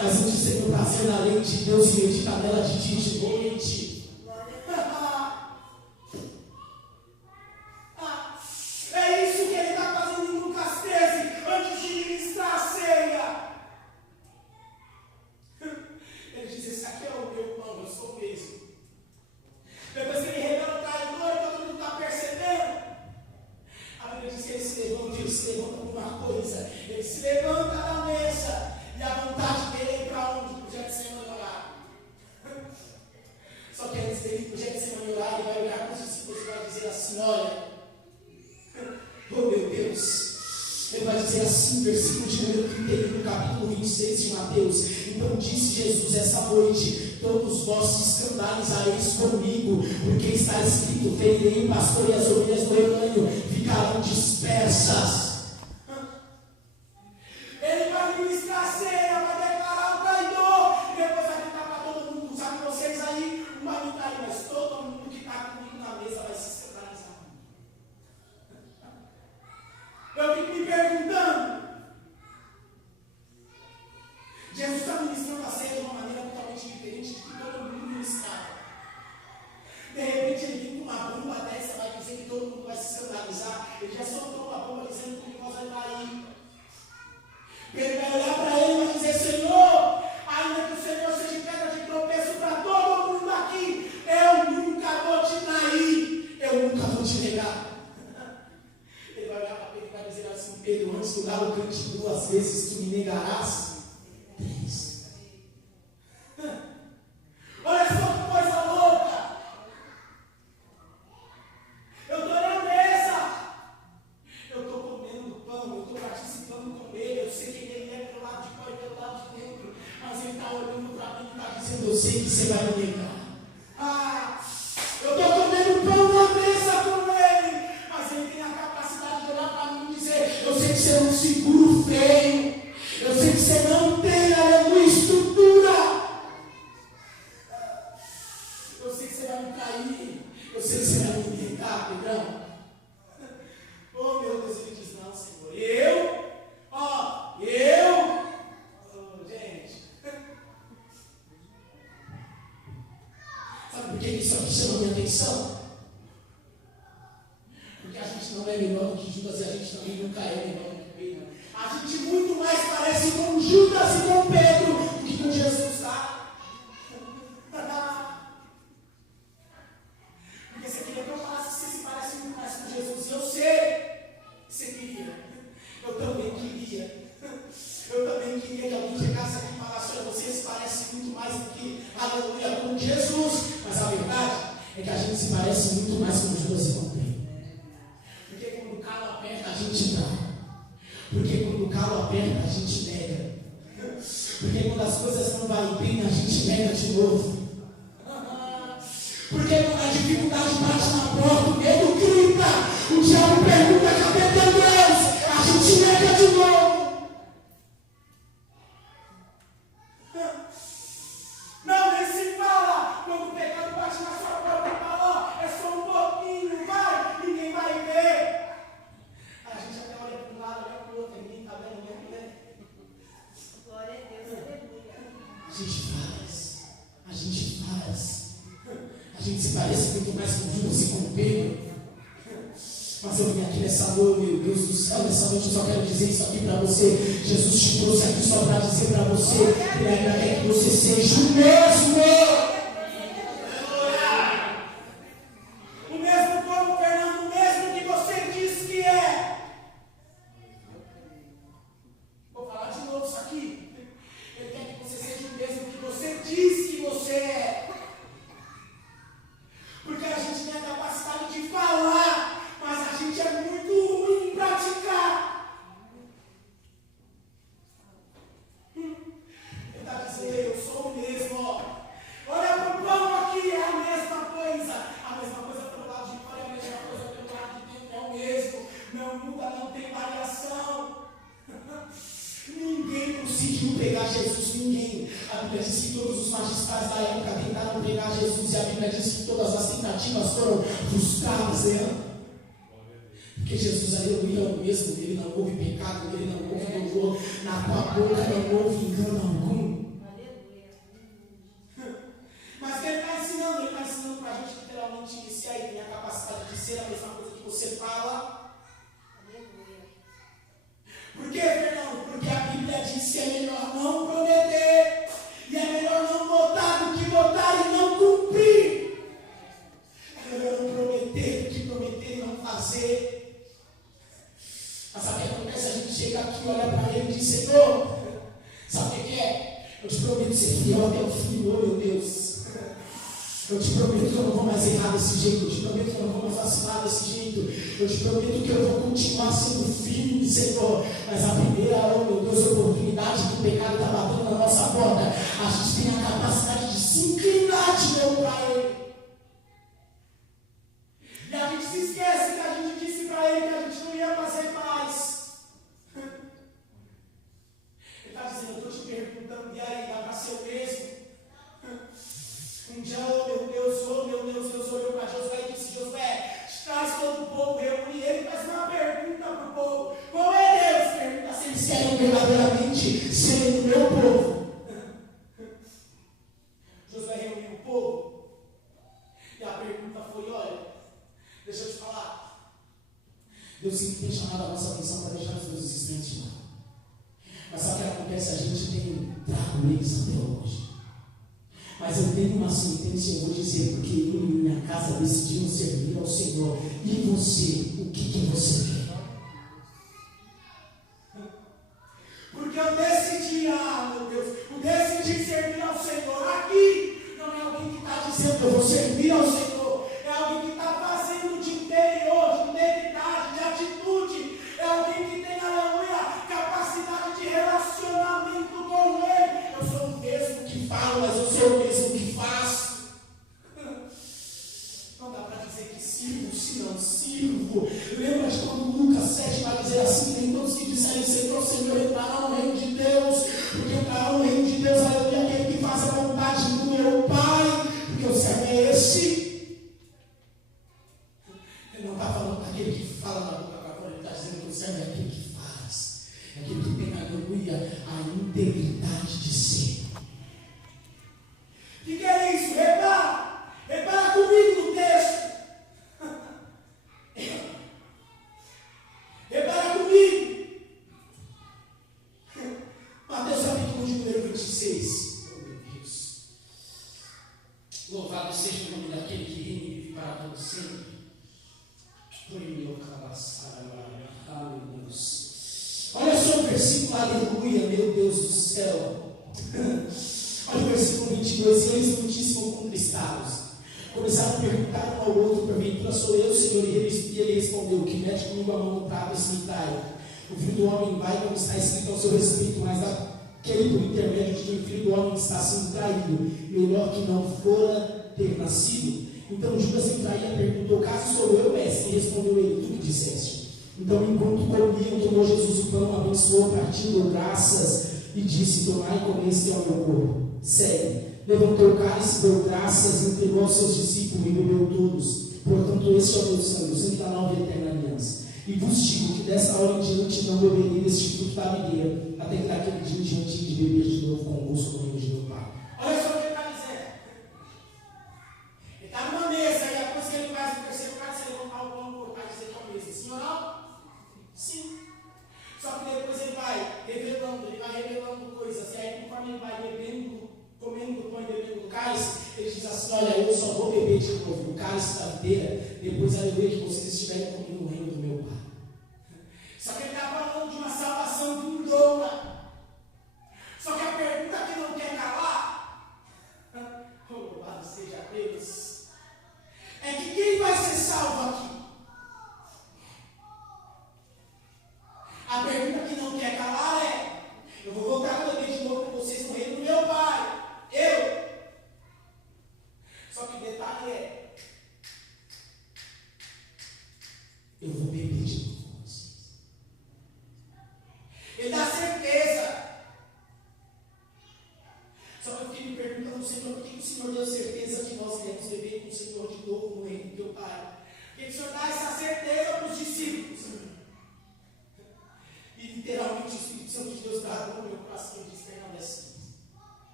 Mas antes de ter prazer na lei de Deus e meditar nela de dia e de noite. É isso que ele está fazendo em Lucas 13, antes de ministrar a ceia. Ele diz: esse aqui é o meu pão, eu sou mesmo. Depois que ele revela o traidor e todo mundo está percebendo, a Bíblia diz que ele se levanta por uma coisa. Ele se levanta da mesa e a vontade dele é ir para onde? Para o Getsemane orar. Só que antes dele ir para o Getsemane orar, ele vai olhar para os discípulos e vai dizer assim: olha, oh meu Deus, ele vai dizer assim, versículo de número 31, no capítulo 26 de Mateus: então disse Jesus essa noite, todos vós se escandalizareis comigo, porque está escrito: ferirei o pastor e as ovelhas do rebanho ficarão dispersas. Ele vai ministrar a ceia, vai declarar o traidor, e depois vai gritar para todo mundo: sabe vocês aí, não vai gritar aí, mas todo mundo que está comigo na mesa vai se escandalizar comigo. o galo cante 2 vezes, tu me negarás 3. Olha só que coisa louca! Eu estou na mesa, eu estou comendo pão, eu estou participando com ele, eu sei quem ele é pelo lado de fora e pelo lado de dentro, mas ele está olhando para mim e está dizendo, eu sei que você vai me negar. Eu estou comendo pão na mesa com ele, mas ele tem a capacidade de olhar para mim e dizer, eu sei que você é um seguro feio, eu sei que você não tem, aleluia, estrutura. Eu sei que você vai me cair, eu sei que você vai me negar, Pedrão. Oh meu Deus, ele diz, não, Senhor, gente. Sabe por que isso aqui chama a minha atenção? Porque a gente não é melhor do que Judas e a gente também nunca é melhor do que Pedro. A gente muito mais parece com Judas e com Pedro do que com Jesus, tá? Porque você queria que eu falasse que você se parece muito mais com Jesus. E eu sei que você queria. Eu também queria. Eu também queria que alguém chegasse aqui e falasse, olha, você se parece muito mais do que, aleluia, com Jesus. Mas a verdade é que a gente se parece muito mais com Judas e com Pedro. Porque quando o calo aperta, a gente dá. Porque quando o calo aperta, a gente nega. Porque quando as coisas não vão bem, a gente nega de novo. Porque quando a dificuldade bate na porta, o medo grita, o diabo pergunta, cadê teu Deus? A gente nega de novo. Não, nem se fala. Quando o pecado bate na sua porta e fala, ó, é só um pouquinho, vai, ninguém vai ver. A gente até olha para um lado, olha para o outro, ninguém está vendo, ninguém vê. Glória a Deus, aleluia. A gente se parece muito mais com Judas e com Pedro. Mas eu vim aqui nessa noite, meu Deus do céu, nessa noite eu só quero dizer isso aqui para você. Jesus te trouxe aqui só para dizer para você, Ele ainda quer que você seja o mesmo. O mesmo como, Fernando, o mesmo que você diz que é. Vou falar de novo isso aqui. Ele quer que você seja o mesmo que você diz que você é. Porque a gente tem a capacidade de falar, mas a gente é muito ruim em praticar. Ele está dizendo, eu sou o mesmo. Ó. Olha para o pão aqui, é a mesma coisa. A mesma coisa pelo lado de fora, é a mesma coisa pelo lado de dentro, é o mesmo. Não muda, não tem variação. Ninguém conseguiu pegar Jesus, ninguém. A Bíblia diz que todos os magistrais da época tentaram pegar Jesus, e a Bíblia diz que todas as tentativas foram frustradas, né? Porque Jesus, aleluia, é o mesmo, ele não houve pecado, ele não houve dolor, na tua boca não houve engano algum. Aleluia. Mas o que ele está ensinando? Ele está ensinando para a gente literalmente iniciar e tem a capacidade de ser a mesma coisa que você fala. Por quê, Fernando? Porque a Bíblia diz que é melhor não prometer, e é melhor não botar do que botar e não cumprir. É melhor não prometer do que prometer e não fazer. Mas sabe o que acontece? A gente chega aqui, olha para ele e diz, Senhor, sabe o que é? Eu te prometo ser fiel até o fim, oh meu Deus. Eu te prometo que eu não vou mais errar desse jeito. Eu te prometo que eu não vou mais vacilar desse jeito. Eu te prometo que eu vou continuar sendo firme, Senhor. Mas a primeira, oh meu Deus, oportunidade que o pecado está batendo na nossa porta, a gente tem a capacidade de se inclinar de novo para Ele. E a gente se esquece que a gente disse para Ele que a gente não ia fazer mais. Ele está dizendo, eu estou te perguntando, e aí, dá para ser o mesmo? Um dia, oh meu Deus, Deus olhou para Josué e disse, Josué, traz todo o povo, reúne ele, faz uma pergunta para o povo. Qual é Deus? Pergunta se eles querem verdadeiramente serem o meu povo. Josué reuniu o povo. E a pergunta foi, olha, deixa eu te falar. Deus sempre tem chamado a nossa atenção para deixar os dois existentes de lado. Mas sabe o que acontece? A gente tem trago eles até hoje. Mas eu tenho uma sentença, eu vou dizer, porque eu e minha casa decidimos servir ao Senhor. E você, o que você quer? se não sirvo. Lembra de quando Lucas 7 vai dizer assim: nem todos que disserem Senhor, Senhor, entrarão no reino de Deus, porque entrarão no reino de Deus, aleluia, aquele que faz a vontade do meu Pai, porque o servo é esse. Ele não está falando daquele que fala na boca para fora, ele está dizendo que o servo é aquele que faz, é aquele que tem, aleluia, a integridade de ser. O que é isso? Repara comigo no texto. Repara comigo. Mateus capítulo de número 26. Oh, meu Deus. Louvado seja o nome daquele que reina e vive para todo sempre. Por meu cabaçara, meu Deus. Olha só o versículo, aleluia, meu Deus do céu. Olha o versículo 22, e eles muitíssimo contristados começaram a perguntar um ao outro: porventura sou eu, Senhor? E ele respondeu: que mete comigo a mão no prato e se me trai. O filho do homem vai como está escrito ao seu respeito, mas aquele por intermédio de quem o filho do homem está sendo traído, melhor que não fora ter nascido. Então Judas o traía perguntou: caso sou eu, mestre? E respondeu ele: tu que disseste. Então, enquanto comiam, tomou Jesus o pão, abençoou, partiu, deu graças e disse: tomai e comei, este é o meu corpo. Segue. Levantou o cálice, deu graças, entregou aos seus discípulos e bebeu todos. Portanto, este é o meu sangue, o sangue da nova e eterna aliança. E vos digo que desta hora em diante não beberei deste fruto da videira, até que daquele dia em diante de beber de novo convosco no reino de meu Pai. Olha só o que ele está dizendo. Ele está numa mesa, e a coisa que ele faz no terceiro quarto, você levantar o pão, colocar e dizer que é uma mesa. Sim ou não? Sim. Só que depois ele vai revelando coisas, e aí conforme ele vai comendo do pão e bebendo do cálice, ele diz assim: olha, eu só vou beber de novo do cálice da videira, depois aleluia, que vocês estiverem comigo no reino do meu Pai. Só que ele está falando de uma salvação vindoura. Só que a pergunta que não quer calar, louvado seja Deus, é que quem vai ser salvo aqui? A pergunta que não quer calar é: eu vou voltar a beber de novo com vocês no reino do meu Pai. Só que o detalhe é: eu vou beber de novo com vocês. Ele dá certeza. Só que eu fiquei me perguntando: Senhor, por que o Senhor deu certeza que nós iremos beber com o Senhor de novo no reino do teu Pai? Por que o Senhor dá essa certeza para os discípulos? E literalmente o Espírito Santo de Deus dá no meu coração e diz: permanece.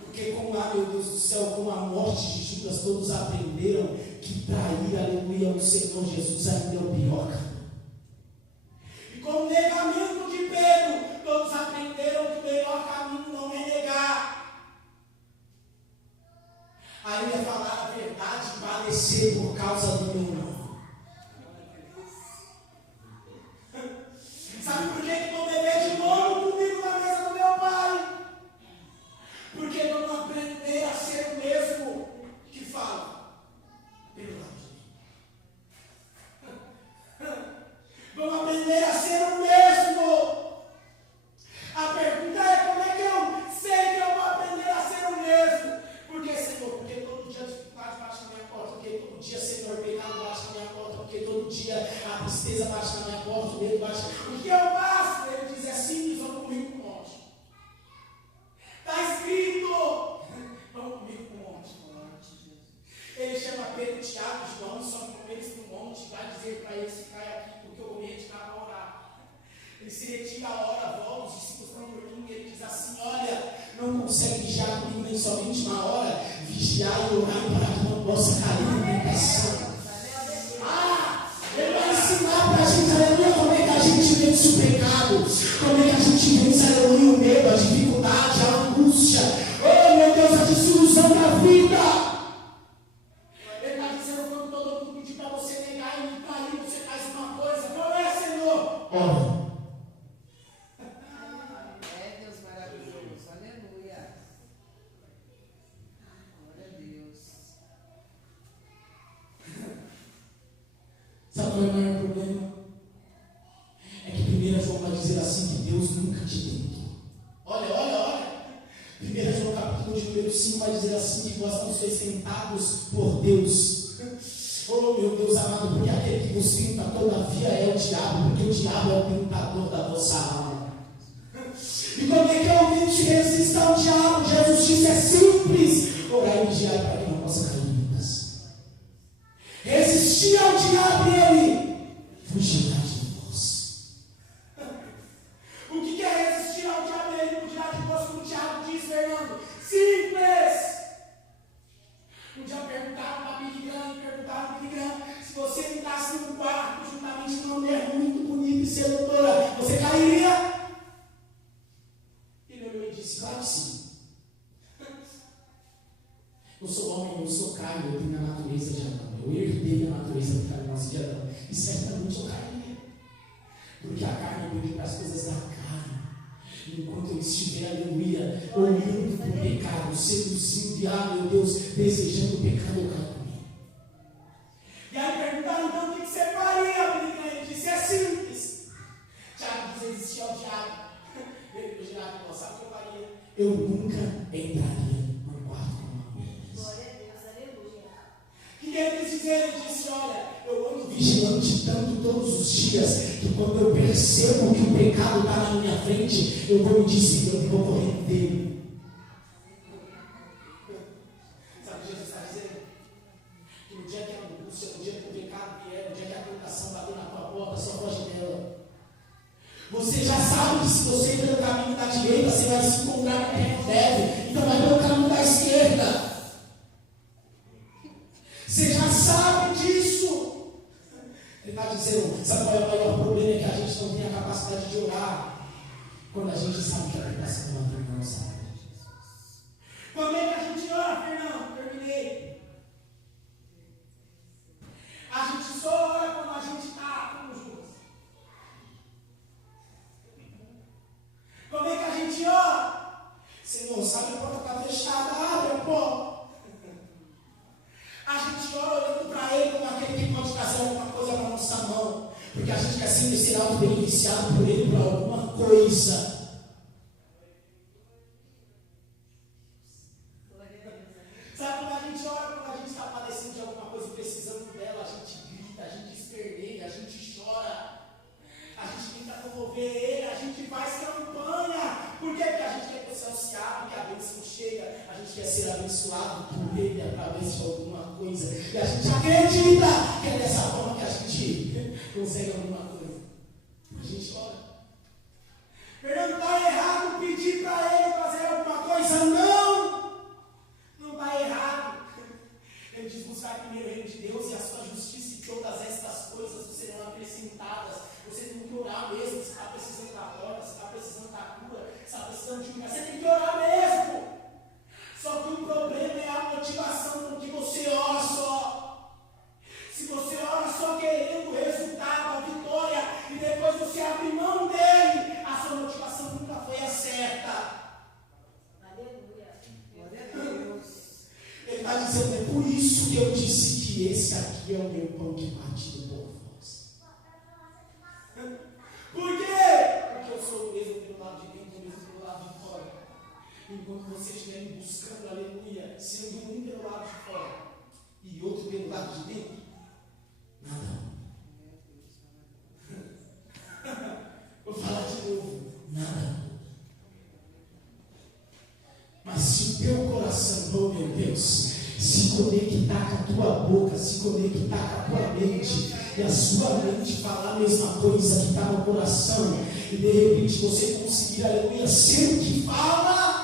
Porque com a, meu Deus do céu, com a morte de Judas, todos aprenderam que trair, aleluia, o Senhor Jesus ainda é o pior. E com o negamento de Pedro, todos aprenderam que o melhor caminho não é negar. Aí eu ia falar a verdade e padecer por causa do meu nome. Sabe por que vou beber de novo comigo na mesa do meu Pai? Porque vamos aprender a ser o mesmo que fala pelo lado de Deus. Vamos aprender a ser o mesmo. A pergunta é: como é que eu sei que eu vou aprender a ser o mesmo? Porque, Senhor, porque todo dia a dificuldade bate na minha porta, porque todo dia, Senhor, o pecado bate na minha porta, porque todo dia a tristeza bate na minha porta, o medo bate. O que eu faço? Ele diz: é simples, vamos comigo para o monte. Está escrito: vamos comigo para o monte. Ele chama Pedro, Tiago, João, só com eles para o monte, vai dizer para eles ficarem aqui, porque eu vou me retirar para orar. Ele se retira a hora, volta, os discípulos estão dormindo, e ele diz assim: olha, não consegue vigiar comigo nem somente uma hora, vigiar e orar para que não possa cair em tentação. Ele vai ensinar para a gente, aleluia, como é que a gente vence o pecado, como é que a gente vence, aleluia, o medo, a dificuldade, a angústia, oh meu Deus, a desilusão da vida. Ele está dizendo: quando todo mundo pedir para você negar e me trair, você faz uma coisa, qual é, Senhor? Ora. É Deus maravilhoso, aleluia. Glória a Deus. Sabe qual é o maior problema? É que 1 João vai dizer assim: que Deus nunca te tentou. Olha. 1 João capítulo de número 5 vai dizer assim: que nós não somos tentados por Deus. Oh meu Deus amado, porque aquele diabo é o tentador da vossa alma. E como é que eu ouvi resistir ao diabo? Jesus disse, é simples. Orar e vigiar para que não possa cair em lutas. Resistir ao diabo e ele fugirá de vós. O que é resistir ao diabo e ele fugirá de vós? Como o Tiago diz, Fernando? Simples! Um dia perguntaram para Billy Graham, se você entrasse num quarto juntamente com uma mulher muito bonita e sedutora, você cairia? Ele olhou e disse, claro que sim. Eu sou homem, eu sou carne, eu tenho a natureza de Adão. Eu herdei a natureza pecaminosa de Adão. E certamente eu cairia. Porque a carne vive para as coisas da carne. Enquanto eu estiver, aleluia, olhando para o pecado, seduzindo, meu Deus, desejando o pecado, eu caio comigo. E aí perguntaram, então, o que você faria, menina? Ele disse, é simples. Tiago diz, resistir ao diabo. Ele fugirá de vós, sabe o que eu faria? Eu nunca entraria num quarto com uma mulher. Glória a Deus, aleluia. O que ele quis dizer? Ele disse, olha, eu ando Vigilante tanto todos os dias, que quando eu percebo que o pecado está na minha frente, eu vou me dizer, eu vou correr dele. Sabe o que Jesus está dizendo? Que no dia que a angústia, no dia que o pecado vier, no dia que a tentação bater na tua porta, só foge dela. Você já sabe que se você for pelo caminho da direita, você vai se encontrar com quem não deve. Então vai pelo caminho da esquerda. Você já sabe disso. Ele está dizendo, sabe qual é o maior problema? É que a gente não tem a capacidade de orar quando a gente sabe que a tentação não sabe. Quando é que a gente ora, Fernando? Terminei. A gente só ora quando a gente está com os outros. Como é que a gente ora? Senhor, sabe a porta está fechada? Abre, pô. A gente ora olhando para Ele como aquele que pode trazer alguma coisa para a nossa mão. Porque a gente quer sempre ser auto-beneficiado por Ele por alguma coisa. Sabe quando a gente ora, quando a gente está padecendo de alguma coisa, precisando dela, a gente grita, a gente esperneia, a gente chora, a gente tenta comover Ele, a gente faz campanha. Por quê? Porque a gente quer que o céu se abra, que a bênção chega, a gente quer ser abençoado por Ele através de alguma coisa. E a gente acredita que é dessa forma que a gente consegue alguma coisa. A gente ora. Fernando, está errado pedir para Ele fazer alguma coisa? Não! Não está errado. Ele diz, buscar primeiro o reino de Deus e a sua justiça, e todas estas coisas serão acrescentadas. Você tem que orar mesmo. Você está precisando da porta, você está precisando da cura, você está precisando de um lugar. Você tem que orar mesmo. Só que o problema é a motivação com que você ora só. Se você ora só querendo o resultado, a vitória, e depois você abre mão dele, a sua motivação nunca foi a certa. Aleluia. Glória a Deus. Ele está dizendo, é por isso que eu disse que esse aqui é o meu pão de partido por vós. Por quê? Porque eu sou o mesmo pelo lado de dentro, o mesmo pelo lado de fora. Enquanto você estiver me buscando, aleluia, sendo um pelo lado de fora e outro pelo lado de dentro, Nada. Vou falar de novo. Nada. Mas se o teu coração, oh meu Deus, se conectar com a tua boca, se conectar com a tua mente, e a sua mente falar a mesma coisa que está no coração, e de repente você conseguir, aleluia, ser o que fala.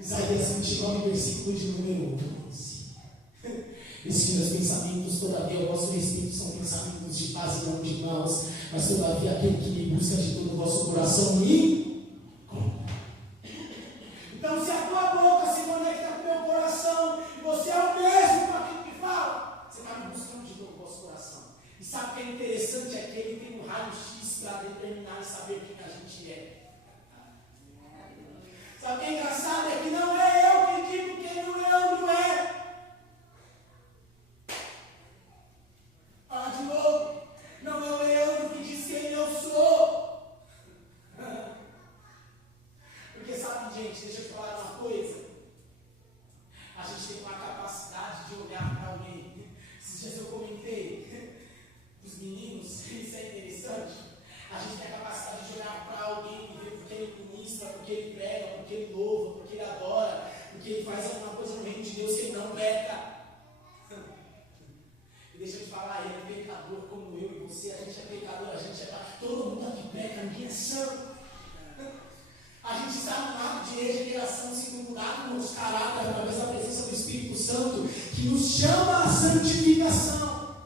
Isaías 29, versículo de número 11. Esses meus pensamentos, todavia, ao vosso respeito, são pensamentos de paz e não de maus, mas todavia aquele que me busca de todo o vosso coração me. então se a tua boca se conecta com o teu coração, e você é o mesmo com aquilo que fala, você está me buscando de todo o vosso coração. E sabe o que é interessante? É que ele tem um raio-x para determinar e saber quem a gente é. Sabe o que é engraçado? É que não é eu que digo quem o Leandro é. Fala de novo. Não é o Leandro que diz quem eu sou. isso é interessante. A gente tem a capacidade de olhar para alguém e ver porque ele ministra, porque ele prega, porque ele louva, porque ele adora, porque ele faz alguma coisa no reino de Deus que ele não peca. E deixa eu te falar, ele é pecador como eu e você, a gente é pecador, a gente é. Todo mundo aqui peca, ninguém é santo. A gente está no ato de regeneração, sendo mudado no nosso caráter através da presença do Espírito Santo, que nos chama à santificação.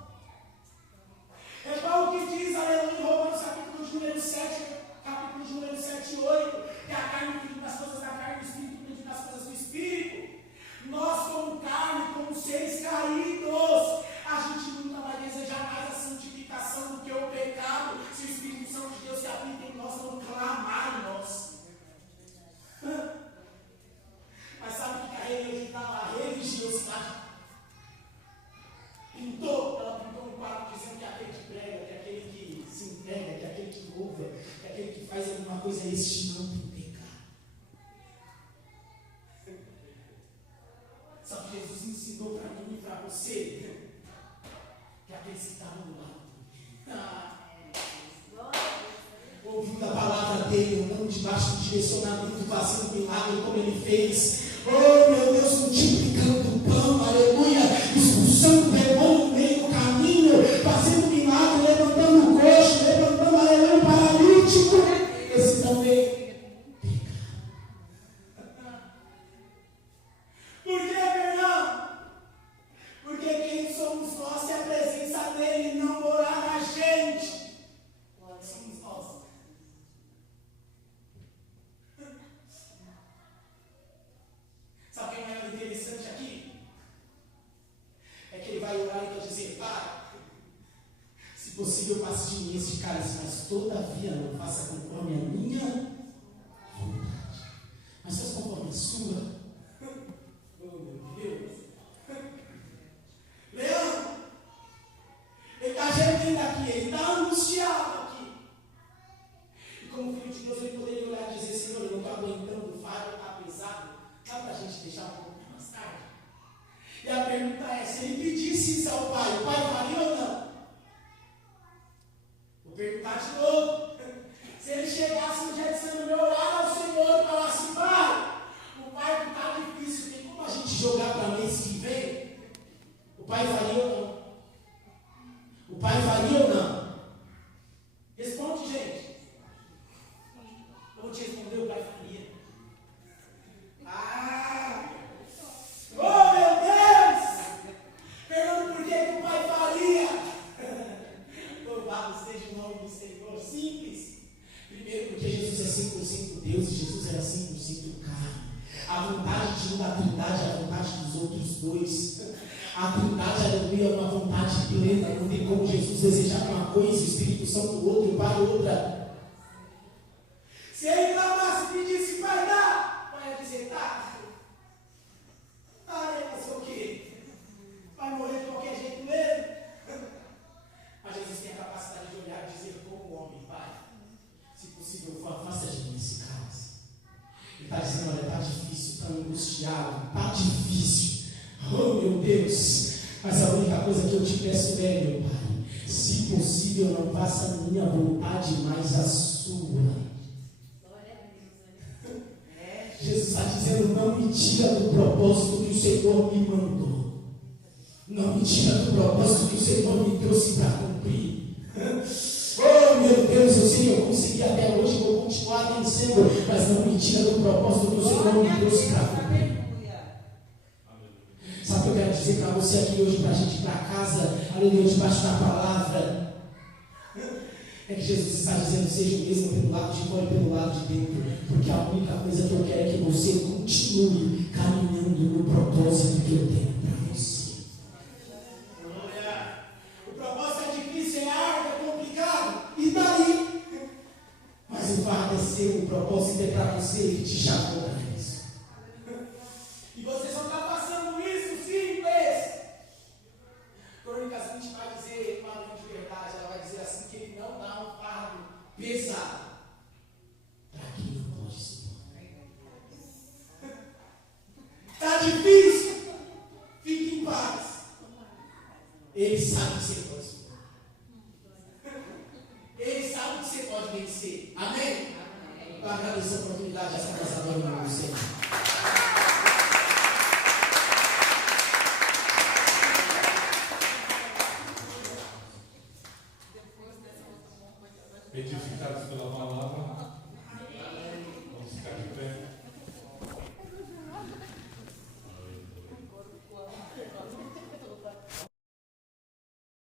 É Paulo que diz, aleluia, em Romanos capítulo de número 7, capítulo de número 7 e 8, que a carne pedindo das coisas da carne, o Espírito pedindo das coisas do Espírito. Nós, como carne, como seres caídos, a gente nunca vai desejar mais a santificação do que o pecado, se o Espírito Santo de Deus se habita em nós, não clamar em nós. Mas sabe o que a religiosidade pintou? Ela pintou um quadro dizendo que é aquele que prega, que é aquele que se entrega, que é aquele que louva, que é aquele que faz alguma coisa, este não tem pecado. Sabe o que Jesus ensinou para mim e para você? Que aqueles que estavam do lado. Ouvindo a palavra dele, andando debaixo do direcionamento, fazendo milagre como ele fez. Oh meu Deus, multiplicando o pão, aleluia, expulsando o demônio no meio do caminho, fazendo milagre, levantando o coxo, levantando, aleluia, o paralítico. Esse também peca. Por que, Fernando? Porque quem somos nós se a presença dele não morar na gente? Somos nós. Sabe o que é interessante aqui? É que ele vai orar e vai dizer: Pai, se possível, passe de mim este cálice, mas todavia não faça conforme a minha vontade, mas faça conforme a sua. Oh, meu Deus. Leandro, ele está gemendo aqui, ele está angustiado aqui. E como filho de Deus, ele poderia olhar e dizer: Senhor, eu não estou aguentando o fardo, está pesado, dá para a gente deixar um pouco mais tarde? E a pergunta é: se ele pedisse isso ao pai, o pai faria ou não? Vou perguntar de novo. Se ele chegasse no Getsemane e orar ao Senhor e falasse: Pai, o pai está difícil, tem como a gente jogar para mês que vem? O pai faria ou não? O pai faria ou não? Responde, gente. Eu vou te responder: o pai faria. Oh, meu Deus! Fernando, por que o pai faria? Louvado seja o nome do Senhor. Simples. Primeiro, porque Jesus é 100% Deus e Jesus era 100% carne. A vontade de uma Trindade é a vontade dos outros dois. A Trindade, aleluia, é uma vontade plena. Não tem como Jesus desejar uma coisa, o Espírito Santo outra, o Pai outra. Se ele clamasse e pedisse: Pai, dá, o Pai ia dizer: tá. Vai fazer o quê? Vai morrer de qualquer jeito mesmo? Mas Jesus tem a capacidade de olhar e dizer como homem: Pai, se possível, faça de mim esse cálice. Ele está dizendo: olha, está difícil, está angustiado, está difícil. Oh, meu Deus, mas a única coisa que eu te peço é, meu Pai, se possível, não faça a minha vontade, mas a sua. Jesus está dizendo: não me tira do propósito que o Senhor me mandou. Não me tira do propósito que o Senhor me trouxe para cumprir. Oh, meu Deus, eu sei que eu consegui até hoje, vou continuar vencendo, mas não me tira do propósito que o Senhor me trouxe para cumprir. Sabe o que eu quero dizer para você aqui hoje, para a gente ir para casa, aleluia, debaixo da palavra? É que Jesus está dizendo: seja o mesmo pelo lado de fora e pelo lado de dentro, porque a única coisa que eu quero é que você continue caminhando no propósito que eu tenho para você. O propósito é difícil, é árduo, é complicado, e daí? Mas o fato é seu, o propósito é para você, ele te chamou para isso. E você só está passando isso simples. Crônicas 20 vai dizer, uma lei de verdade, ela vai dizer assim: que ele não dá um fardo pesado para quem não pode suportar. Está difícil? Fique em paz. Ele sabe que você pode suportar. vencer. Amém? Eu agradeço a oportunidade dessa casa do meu Senhor. Edificados pela palavra.